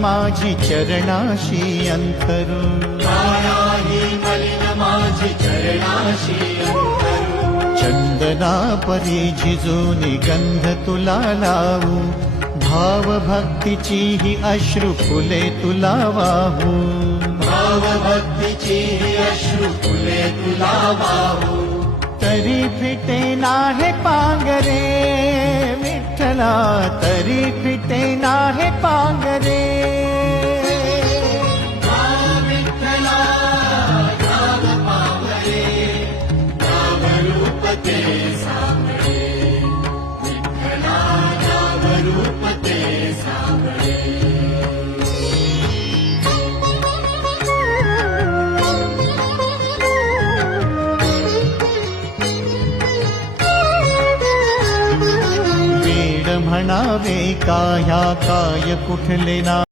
माझी चरणाशी अंतरू. मायाही मलिन माझी चरणाशी चंदना परी झिजून गंध तुला लावू. भाव भक्तीची ही अश्रू फुले तुला वाहू. भाव भक्तीची अश्रू फुले तुला वाहू तरी फिटे नाहे पांगरे विठ्ठला तरी फिटे नाहे पांगरे. रूप ते सामळे वेड म्हणावे का ह्या काय कुठले ना